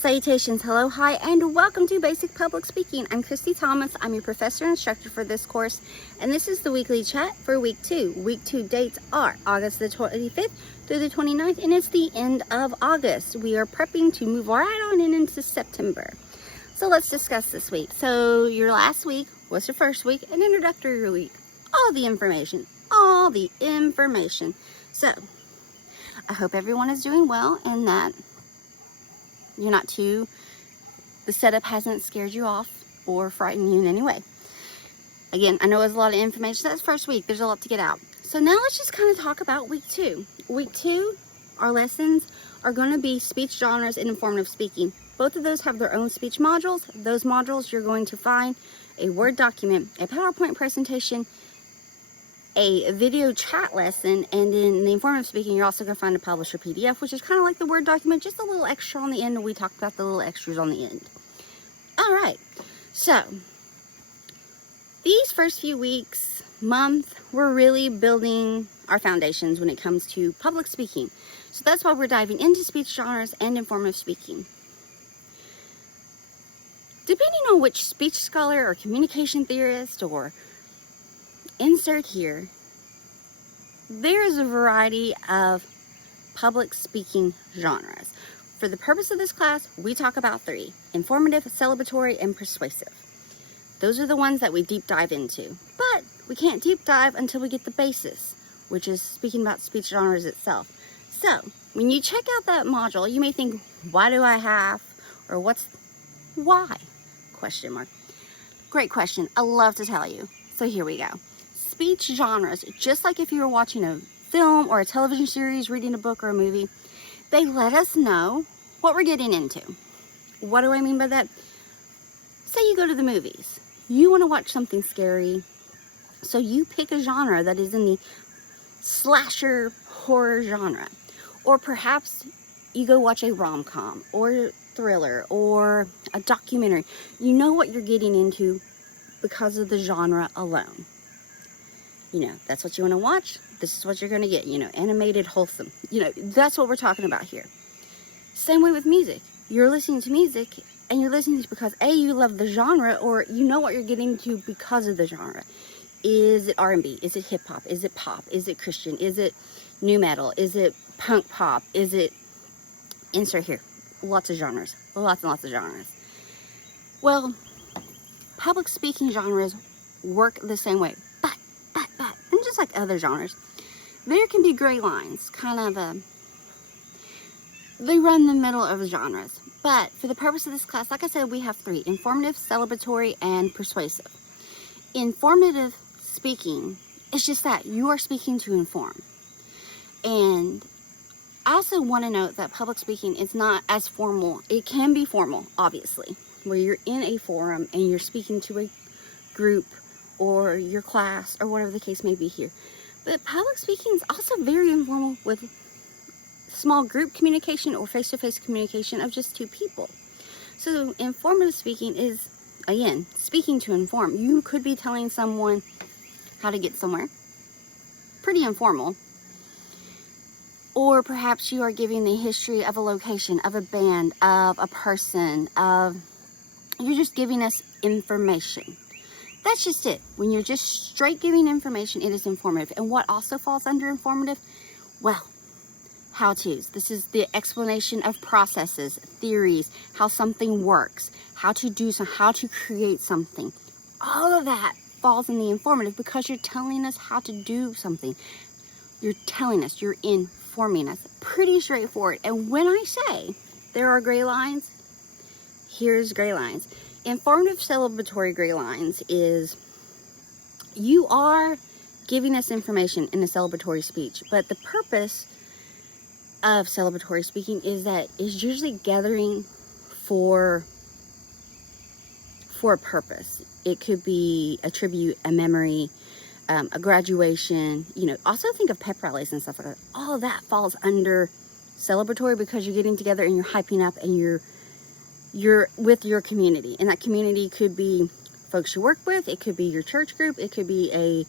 Salutations, hello, hi, and welcome to Basic Public Speaking. I'm Christy Thomas. I'm your professor and instructor for this course, and this is the weekly chat for week 2. Week 2 dates are August the 25th through the 29th, and it's the end of August. We are prepping to move right on into September. So let's discuss this week. So your last week was your first week, an introductory week. All the information. So I hope everyone is doing well and that you're not the setup hasn't scared you off or frightened you in any way. Again, I know it's a lot of information. That's first week. There's a lot to get out. So now let's just kind of talk about week 2. Week 2, our lessons are going to be speech genres and informative speaking. Both of those have their own speech modules. Those modules, you're going to find a Word document, a PowerPoint presentation, a video chat lesson, and in the informative speaking, you're also going to find a publisher PDF, which is kind of like the Word document, just a little extra on the end, and we talked about the little extras on the end. All right, so these first few weeks, month, we're really building our foundations when it comes to public speaking. So that's why we're diving into speech genres and informative speaking. Depending on which speech scholar or communication theorist or insert here, there is a variety of public speaking genres. For the purpose of this class, we talk about 3: informative, celebratory, and persuasive. Those are the ones that we deep dive into. But we can't deep dive until we get the basis, which is speaking about speech genres itself. So when you check out that module, you may think, why do I have, or why? Question mark. Great question. I love to tell you. So here we go. Speech genres, just like if you were watching a film or a television series, reading a book or a movie, they let us know what we're getting into. What do I mean by that? Say you go to the movies. You want to watch something scary, so you pick a genre that is in the slasher horror genre. Or perhaps you go watch a rom-com or thriller or a documentary. You know what you're getting into because of the genre alone. You know, that's what you want to watch. This is what you're going to get, animated, wholesome. That's what we're talking about here. Same way with music. You're listening to music, and you're listening to because A, you love the genre, or you know what you're getting to because of the genre. Is it R&B? Is it hip-hop? Is it pop? Is it Christian? Is it new metal? Is it punk pop? Is it... Insert here. Lots of genres. Lots and lots of genres. Well, public speaking genres work the same way. And just like other genres, there can be gray lines, they run the middle of the genres. But for the purpose of this class, like I said, we have 3: informative, celebratory, and persuasive. Informative speaking is just that you are speaking to inform. And I also want to note that public speaking is not as formal. It can be formal, obviously, where you're in a forum and you're speaking to a group or your class, or whatever the case may be here. But public speaking is also very informal with small group communication or face-to-face communication of just 2 people. So informative speaking is, again, speaking to inform. You could be telling someone how to get somewhere. Pretty informal. Or perhaps you are giving the history of a location, of a band, of a person, you're just giving us information. That's just it. When you're just straight giving information, it is informative. And what also falls under informative? Well, how-tos. This is the explanation of processes, theories, how something works, how to do something, how to create something. All of that falls in the informative because you're telling us how to do something. You're telling us, you're informing us. Pretty straightforward. And when I say there are gray lines, here's gray lines. Informative celebratory gray lines is you are giving us information in a celebratory speech, but the purpose of celebratory speaking is that it's usually gathering for a purpose. It could be a tribute, a memory, a graduation. Also think of pep rallies and stuff like that. All of that falls under celebratory because you're getting together and you're hyping up and you're with your community, and that community could be folks you work with, it could be your church group, it could be a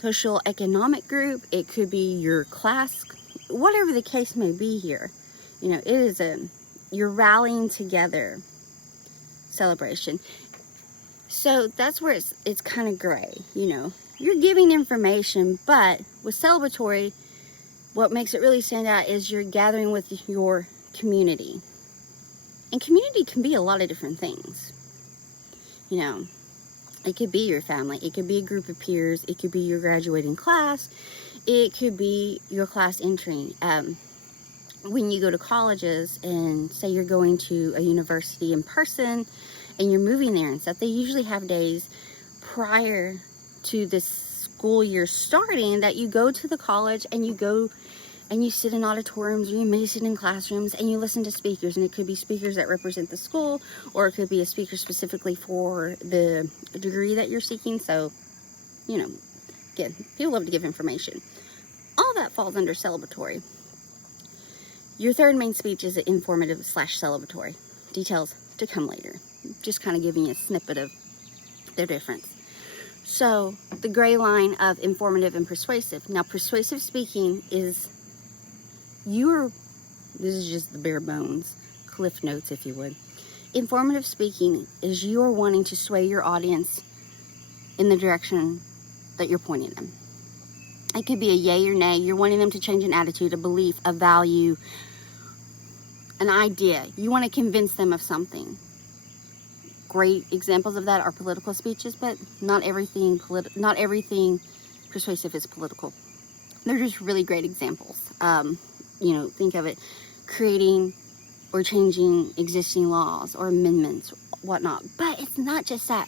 social economic group, it could be your class, whatever the case may be here. It is your rallying together celebration. So that's where it's kind of gray, you know. You're giving information, but with celebratory, what makes it really stand out is you're gathering with your community. And community can be a lot of different things. You know, it could be your family, it could be a group of peers, it could be your graduating class, it could be your class entry. When you go to colleges and say you're going to a university in person and you're moving there and stuff, they usually have days prior to this school year starting that you go to the college and you go and you sit in auditoriums, or you may sit in classrooms and you listen to speakers, and it could be speakers that represent the school, or it could be a speaker specifically for the degree that you're seeking. So, you know, again, people love to give information. All that falls under celebratory. Your third main speech is informative / celebratory. Details to come later. Just kind of giving you a snippet of their difference. So, the gray line of informative and persuasive. Now, persuasive speaking is this is just the bare bones, cliff notes if you would. Informative speaking is you're wanting to sway your audience in the direction that you're pointing them. It could be a yay or nay. You're wanting them to change an attitude, a belief, a value, an idea. You want to convince them of something. Great examples of that are political speeches, but not everything persuasive is political. They're just really great examples. You know, think of it, creating or changing existing laws or amendments, whatnot. But it's not just that.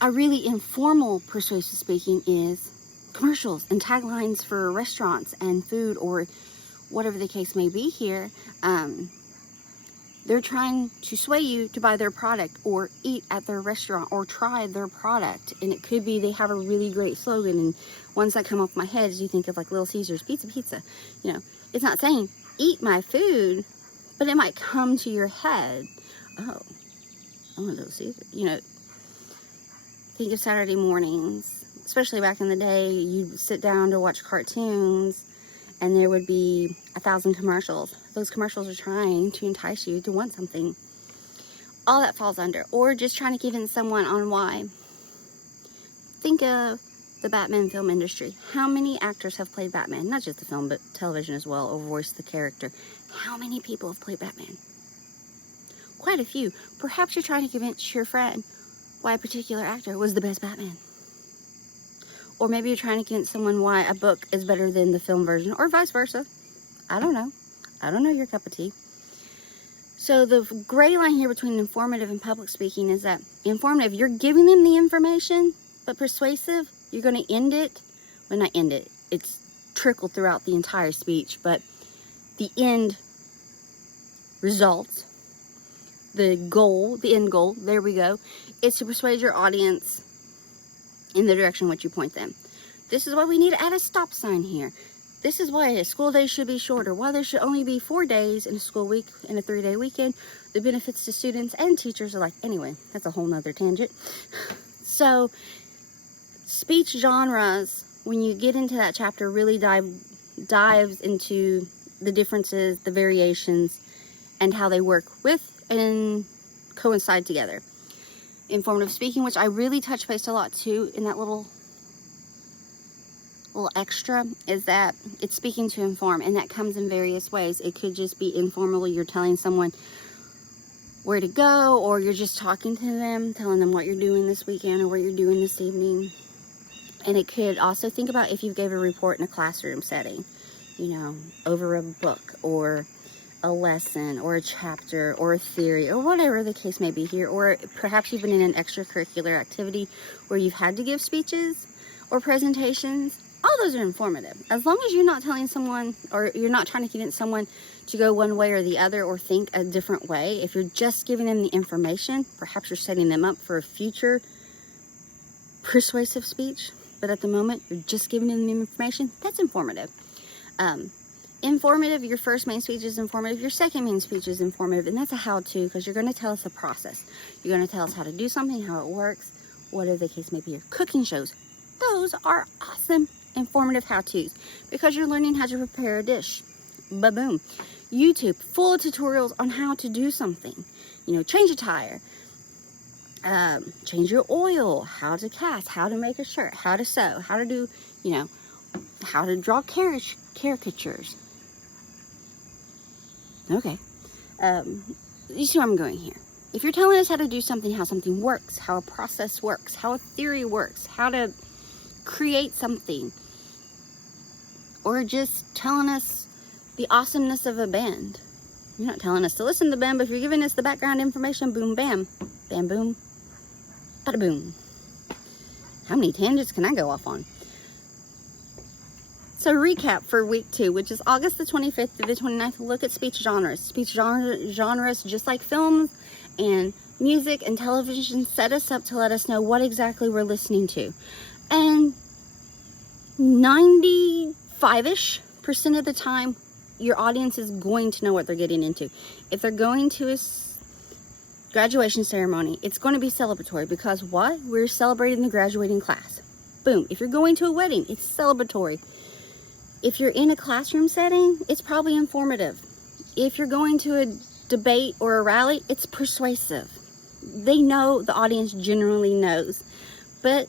A really informal persuasive speaking is commercials and taglines for restaurants and food, or whatever the case may be here. They're trying to sway you to buy their product or eat at their restaurant or try their product. And it could be they have a really great slogan, and ones that come off my head is you think of like Little Caesars pizza. You know, it's not saying eat my food, but it might come to your head. Oh, I want Little Caesars. You know, think of Saturday mornings, especially back in the day. You'd sit down to watch cartoons and there would be 1,000 commercials. Those commercials are trying to entice you to want something. All that falls under. Or just trying to convince someone on why. Think of the Batman film industry. How many actors have played Batman? Not just the film, but television as well, or voiced the character. How many people have played Batman? Quite a few. Perhaps you're trying to convince your friend why a particular actor was the best Batman. Or maybe you're trying to convince someone why a book is better than the film version, or vice versa. I don't know. I don't know your cup of tea. So the gray line here between informative and public speaking is that informative, you're giving them the information, but persuasive, you're going to end it. Well, not end it. It's trickled throughout the entire speech, but the end results, the goal, the end goal, there we go, is to persuade your audience in the direction which you point them. This is why we need to add a stop sign here. This is why a school day should be shorter, why there should only be 4 days in a school week and a 3-day weekend. The benefits to students and teachers are like, anyway, that's a whole nother tangent. So, speech genres, when you get into that chapter, really dives into the differences, the variations, and how they work with and coincide together. Informative speaking, which I really touch base a lot too in that little extra, is that it's speaking to inform, and that comes in various ways. It could just be informally, you're telling someone where to go, or you're just talking to them, telling them what you're doing this weekend or what you're doing this evening. And it could also, think about if you gave a report in a classroom setting, you know, over a book or a lesson or a chapter or a theory or whatever the case may be here, or perhaps even in an extracurricular activity where you've had to give speeches or presentations. All those are informative. As long as you're not telling someone, or you're not trying to convince someone to go one way or the other or think a different way. If you're just giving them the information, perhaps you're setting them up for a future persuasive speech. But at the moment, you're just giving them the information. That's informative. Informative, your first main speech is informative. Your second main speech is informative. And that's a how-to, because you're going to tell us the process. You're going to tell us how to do something, how it works, whatever the case may be. Your cooking shows, those are awesome informative how-tos, because you're learning how to prepare a dish. Ba-boom. YouTube, full of tutorials on how to do something. You know, change a tire, change your oil, how to cast, how to make a shirt, how to sew, how to do, you know, how to draw caricatures. Okay. You see where I'm going here. If you're telling us how to do something, how something works, how a process works, how a theory works, how to create something, or just telling us the awesomeness of a band. You're not telling us to listen to the band, but if you're giving us the background information, boom, bam, bam, boom, bada boom. How many tangents can I go off on? So recap for week 2, which is August the 25th through the 29th, look at speech genres. Speech genres, just like films and music and television, set us up to let us know what exactly we're listening to. And 95-ish% of the time, your audience is going to know what they're getting into. If they're going to a graduation ceremony, it's going to be celebratory because what? We're celebrating the graduating class. Boom. If you're going to a wedding, it's celebratory. If you're in a classroom setting, it's probably informative. If you're going to a debate or a rally, it's persuasive. They know, the audience generally knows, but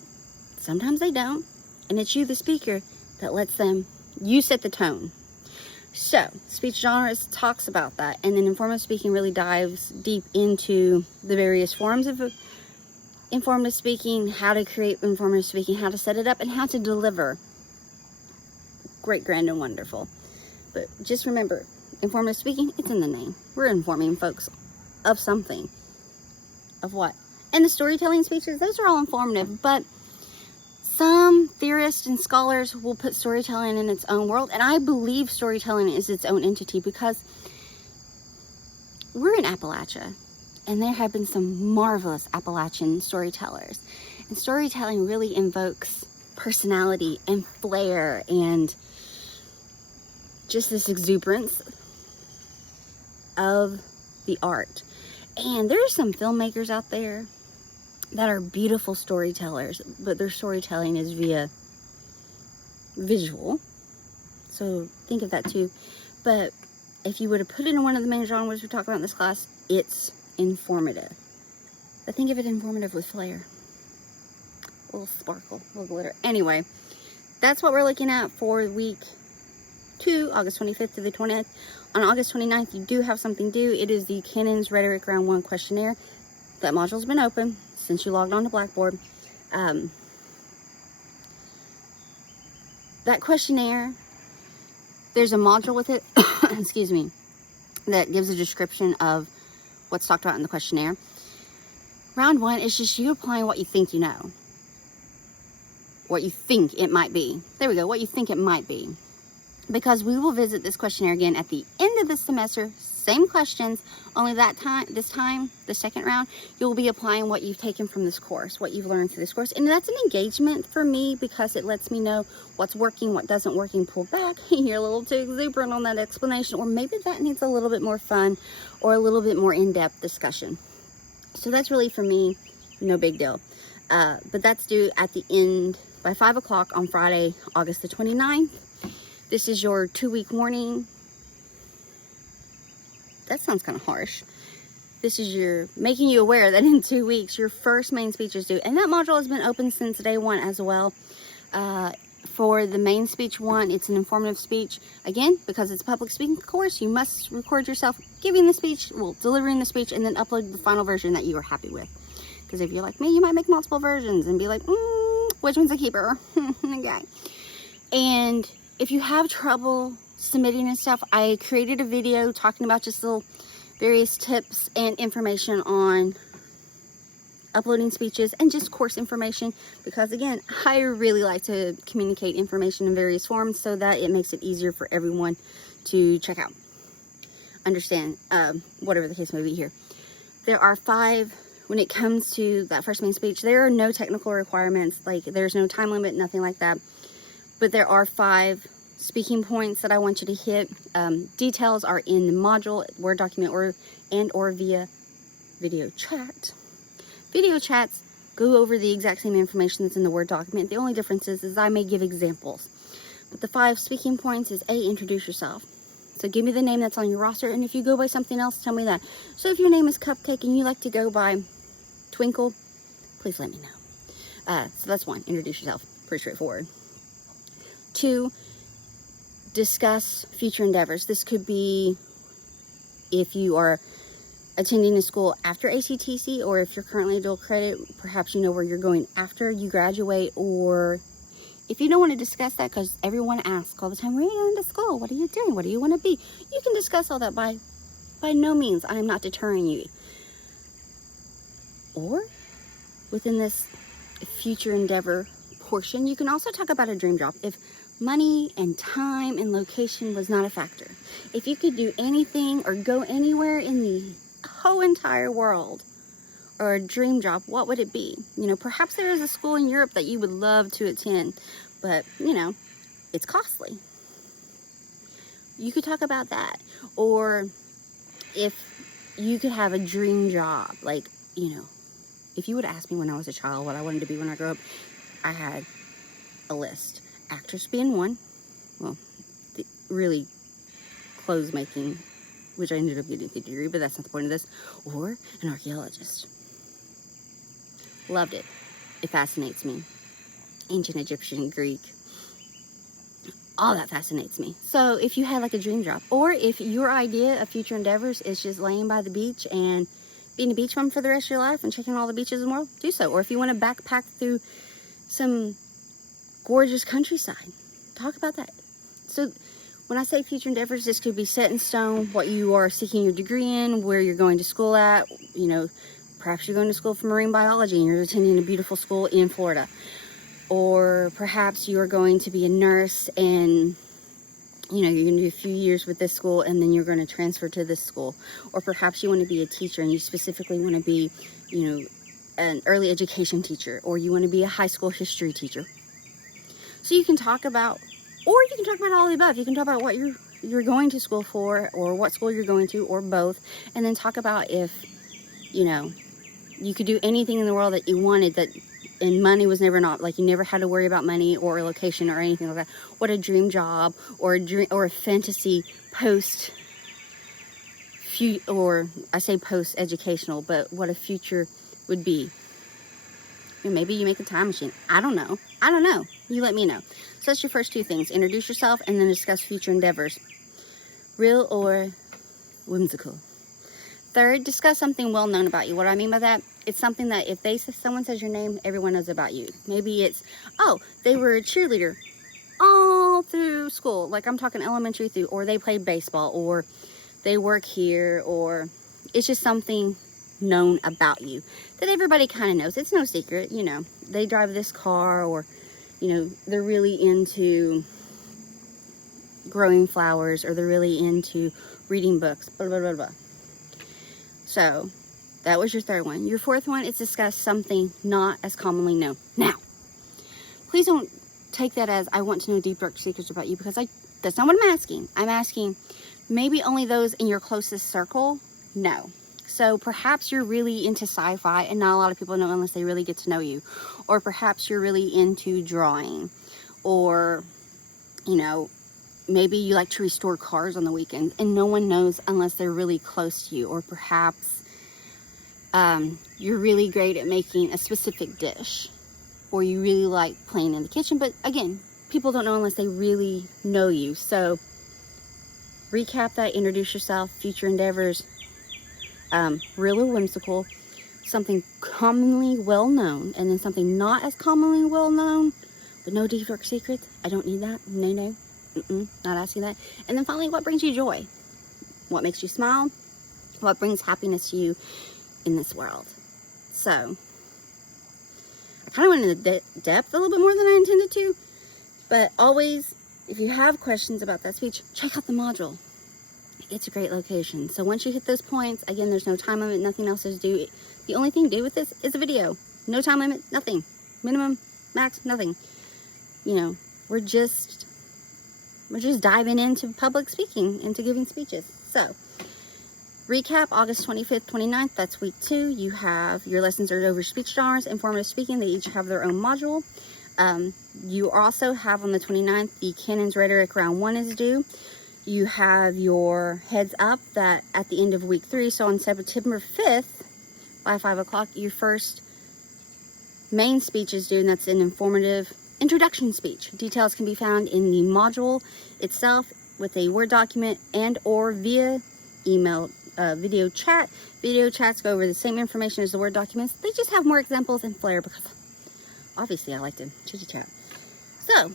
sometimes they don't. And it's you, the speaker, that lets them, you set the tone. So, speech genres talks about that, and then informative speaking really dives deep into the various forms of informative speaking, how to create informative speaking, how to set it up, and how to deliver. Great, grand, and wonderful. But just remember, informative speaking, it's in the name. We're informing folks of something. Of what? And the storytelling speeches, those are all informative, but some theorists and scholars will put storytelling in its own world, and I believe storytelling is its own entity because we're in Appalachia, and there have been some marvelous Appalachian storytellers. And storytelling really invokes personality and flair and just this exuberance of the art. And there are some filmmakers out there that are beautiful storytellers, but their storytelling is via visual. So think of that too. But if you were to put it in one of the main genres we talk about in this class, it's informative. But think of it informative with flair. A little sparkle, a little glitter. Anyway, that's what we're looking at for week 2, August 25th to the 20th. On August 29th, you do have something due. It is the Cannon's Rhetoric Round 1 questionnaire. That module's been open since you logged on to Blackboard. That questionnaire, there's a module with it, excuse me, that gives a description of what's talked about in the questionnaire. Round 1 is just you applying what you think you know. What you think it might be. There we go, what you think it might be. Because we will visit this questionnaire again at the end of the semester, same questions, only this time, the second round, you'll be applying what you've taken from this course, what you've learned through this course. And that's an engagement for me because it lets me know what's working, what doesn't work, and pull back. You're a little too exuberant on that explanation, or maybe that needs a little bit more fun or a little bit more in-depth discussion. So that's really, for me, no big deal. But that's due at the end by 5 o'clock on Friday, August the 29th. This is your 2-week warning. That sounds kind of harsh. This is your making you aware that in 2 weeks, your first main speech is due. And that module has been open since day 1 as well. For the main speech one, it's an informative speech. Again, because it's a public speaking course, you must record yourself giving the speech, well, delivering the speech, and then upload the final version that you are happy with. Because if you're like me, you might make multiple versions and be like, which one's a keeper? Okay. And if you have trouble submitting and stuff, I created a video talking about just little various tips and information on uploading speeches and just course information, because again, I really like to communicate information in various forms so that it makes it easier for everyone to check out, understand, whatever the case may be here. There are 5, when it comes to that first main speech, there are no technical requirements, like there's no time limit, nothing like that, but there are 5 speaking points that I want you to hit. Details are in the module, Word document, or via video chat. Video chats go over the exact same information that's in the Word document. The only difference is I may give examples. But the 5 speaking points is A, introduce yourself. So give me the name that's on your roster, and if you go by something else, tell me that. So if your name is Cupcake and you like to go by Twinkle, please let me know. So that's 1, introduce yourself. Pretty straightforward. 2, discuss future endeavors. This could be if you are attending a school after ACTC, or if you're currently dual credit, perhaps you know where you're going after you graduate. Or if you don't want to discuss that, because everyone asks all the time, where are you going to school? What are you doing? What do you want to be? You can discuss all that. By no means, I am not deterring you. Or within this future endeavor portion, you can also talk about a dream job. If money and time and location was not a factor, if you could do anything or go anywhere in the whole entire world, or a dream job, what would it be? You know, perhaps there is a school in Europe that you would love to attend, but you know, it's costly. You could talk about that. Or if you could have a dream job, like, you know, if you would ask me when I was a child what I wanted to be when I grew up, I had a list. Actress being one. Well, really clothes making, which I ended up getting a degree, but that's not the point of this. Or an archaeologist. Loved it. It fascinates me. Ancient Egyptian, Greek, all that fascinates me. So if you had like a dream job, or if your idea of future endeavors is just laying by the beach and being a beach bum for the rest of your life and checking all the beaches in the world, do so. Or if you want to backpack through some gorgeous countryside, talk about that. So when I say future endeavors, this could be set in stone, what you are seeking your degree in, where you're going to school at. You know, perhaps you're going to school for marine biology and you're attending a beautiful school in Florida. Or perhaps you are going to be a nurse and, you know, you're going to do a few years with this school and then you're going to transfer to this school. Or perhaps you want to be a teacher and you specifically want to be, you know, an early education teacher, or you want to be a high school history teacher. So you can talk about, or you can talk about all of the above. You can talk about what you're going to school for, or what school you're going to, or both. And then talk about if, you know, you could do anything in the world that you wanted, that, and money was never not, like you never had to worry about money or a location or anything like that. What a dream job, or a dream, or a fantasy post, or I say post educational, but what a future would be. You know, maybe you make a time machine. I don't know. You let me know. So that's your first 2 things. Introduce yourself and then discuss future endeavors. Real or whimsical. 3rd, discuss something well known about you. What do I mean by that? It's something that if someone says your name, everyone knows about you. Maybe it's, oh, they were a cheerleader all through school. Like I'm talking elementary through, or they played baseball, or they work here, or it's just something known about you that everybody kind of knows. It's no secret, you know, they drive this car, or, you know, they're really into growing flowers, or they're really into reading books, blah, blah, blah, blah. So that was your 3rd one. Your 4th one is discuss something not as commonly known. Now, please don't take that as I want to know deep, dark secrets about you, because that's not what I'm asking. I'm asking maybe only those in your closest circle know. So perhaps you're really into sci-fi and not a lot of people know unless they really get to know you. Or perhaps you're really into drawing. Or, you know, maybe you like to restore cars on the weekend and no one knows unless they're really close to you. Or perhaps you're really great at making a specific dish. Or you really like playing in the kitchen. But again, people don't know unless they really know you. So recap that, introduce yourself, future endeavors. Real or whimsical, something commonly well known, and then something not as commonly well known, but no deep dark secrets. I don't need that. No. Not asking that. And then finally, what brings you joy? What makes you smile? What brings happiness to you in this world? So, I kind of went into depth a little bit more than I intended to, but always, if you have questions about that speech, check out the module. It's a great location. So once you hit those points, again, there's no time limit, nothing else is due. The only thing to do with this is a video. No time limit, nothing. Minimum, max, nothing. You know, we're just diving into public speaking, into giving speeches. So, recap, August 25th, 29th, that's week 2. You have your lessons are over speech genres, informative speaking. They each have their own module. You also have on the 29th, the Cannon's Rhetoric Round 1 is due. You have your heads up that at the end of week 3, so on September 5th by 5 o'clock, your first main speech is due, and that's an informative introduction speech. Details can be found in the module itself with a Word document and or via email, video chat. Video chats go over the same information as the Word documents. They just have more examples and flair because obviously I like to chit-chat. So,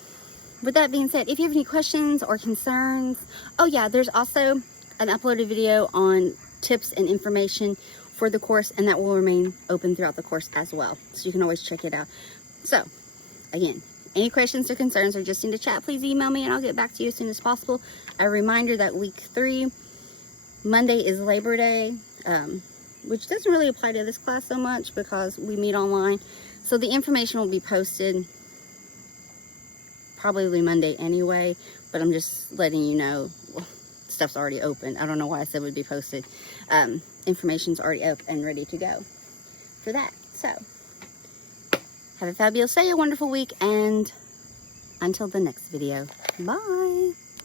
with that being said, if you have any questions or concerns, oh yeah, there's also an uploaded video on tips and information for the course, and that will remain open throughout the course as well. So you can always check it out. So, again, any questions or concerns or just need to chat, please email me and I'll get back to you as soon as possible. A reminder that week 3, Monday is Labor Day, which doesn't really apply to this class so much because we meet online. So the information will be posted probably Monday anyway, but I'm just letting you know, well, stuff's already open. I don't know why I said it would be posted. Information's already up and ready to go for that. So, have a fabulous day, a wonderful week, and until the next video, bye.